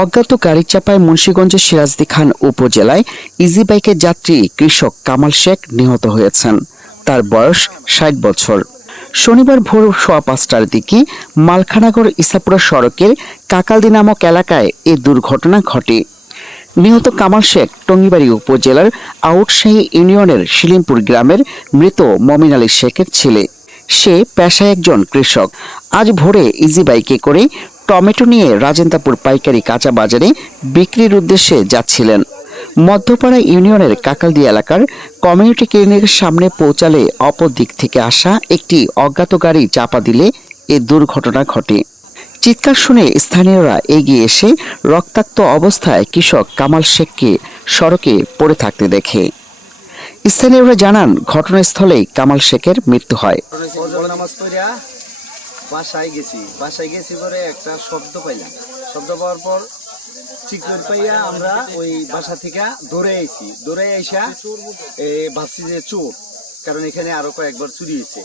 অজ্ঞাত গাড়ি চাপায় মুন্সীগঞ্জের সিরাজদি খান উপজেলায় ইজি বাইকের যাত্রী কৃষক কামাল শেখ নিহত হয়েছেন। তার বয়স ষাট বছর। শনিবার ভোর সোয়া পাঁচটার দিকে মালখানাগর ইসাপুরা সড়কের কাকালদি নামক এলাকায় এ দুর্ঘটনা ঘটে। নিহত কামাল শেখ টঙ্গিবাড়ি উপজেলার আউটশাহী ইউনিয়নের শিলিমপুর গ্রামের মৃত মমিন আলী শেখের ছেলে। সে পেশায় একজন কৃষক। আজ ভোরে ইজি বাইকে করে টমেটো নিয়ে রাজেন্দ্রপুর পাইকারি কাঁচা বাজারে বিক্রির উদ্দেশ্যে যাচ্ছিলেন। মধ্যপাড়া ইউনিয়নের কাকালদি এলাকার কমিউনিটি ক্লিনিকের সামনে পৌঁছালে অপর দিক থেকে আসা একটি অজ্ঞাত গাড়ি চাপা দিলে এ দুর্ঘটনা ঘটে। চিৎকার শুনে স্থানীয়রা এগিয়ে এসে রক্তাক্ত অবস্থায় কৃষক কামাল শেখকে সড়কে পড়ে থাকতে দেখে। স্থানীয়রা জানান, ঘটনাস্থলেই কামাল শেখের মৃত্যু হয়। বাসায় গেছি। বাসায় গেছি পরে একটা শব্দ পাইলাম। শব্দ পাওয়ার পর চিকর পাইয়া আমরা ওই বাসা থেকে দৌড়ে আইছি। দৌড়ে আইসা ভাবছি যে চোর, কারণ এখানে আরও কয়েকবার চুরি হয়েছে।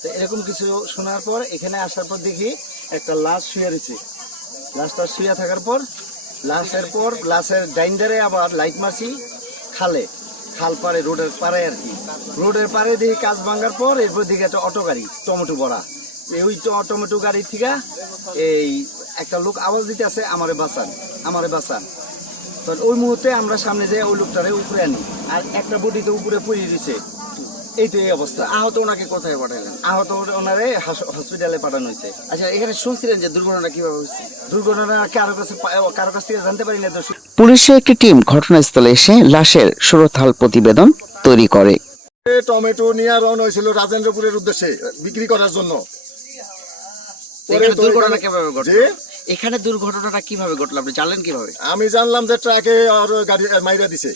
তো এরকম কিছু শোনার পর এখানে আসার পর দেখি একটা লাশ শুয়ে রয়েছে। লাশটা শুয়ে থাকার পর, লাশের পর, লাশের ডাইন্ডারে আবার লাইট মারছি খালে। খাল পারে রোডের পারে আর কি। রোডের পারে দেখি কাজ ভাঙার পর, এরপর দেখি একটা অটো গাড়ি, টমেটো এই ওই টমেটো গাড়ি থেকে এই একটা লোক আওয়াজ দিতে আছে আমারে বাঁচান আমারে বাঁচান। তো ওই মুহূর্তে আমরা সামনে যাই ওই লোকটারে উপরে আনি আর একটা বডিতে উপরে পড়ে দিছে। এই তো এই অবস্থা। আহত ওনাকে কোথায় পাঠালেন? আহত ওনারে হসপিটালে পাঠানো হয়েছে। আচ্ছা এখানে শুনছিলেন যে দুর্ঘটনা কীভাবে হচ্ছে দুর্ঘটনা কারও কাছে কারও কাছ থেকে জানতে পারি না পুলিশের একটি টিম ঘটনাস্থলে এসে লাশের সুরথাল প্রতিবেদন তৈরি করে। টমেটো নিয়ে রওনা হয়েছিল রাজেন্দ্রপুরের উদ্দেশ্যে বিক্রি করার জন্য। এখানে তো দুর্ঘটনা কীভাবে ঘটলো? এখানে দুর্ঘটনাটা কীভাবে ঘটলো? আপনি জানলেন কীভাবে? আমি জানলাম যে ট্রাকে আর গাড়ি মাইরা দিছে।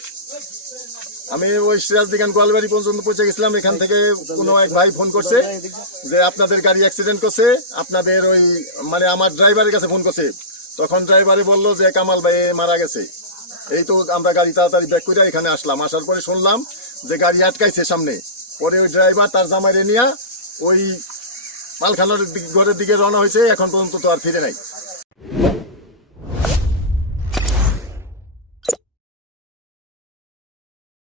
আমি ওই সিরাজ দিগান গোয়ালবাড়ি পর্যন্ত পৌঁছে গেছিলাম। এখান থেকে কোনো এক ভাই ফোন করছে যে আপনাদের গাড়ি অ্যাক্সিডেন্ট করছে। আপনাদের ওই মানে আমার ড্রাইভারের কাছে ফোন করছে। তখন ড্রাইভারে বলল যে কামাল ভাই মারা গেছে। এই তো আমরা গাড়ি তাড়াতাড়ি ব্যাক করে এখানে আসলাম। আসার পরে শুনলাম যে গাড়ি আটকাইছে সামনে। পরে ওই ড্রাইভার তার জামাইরে নিয়ে ওই দিক- ঘরের দিকে রওনা হয়েছে এখন পর্যন্ত তো আর ফিরে নাই।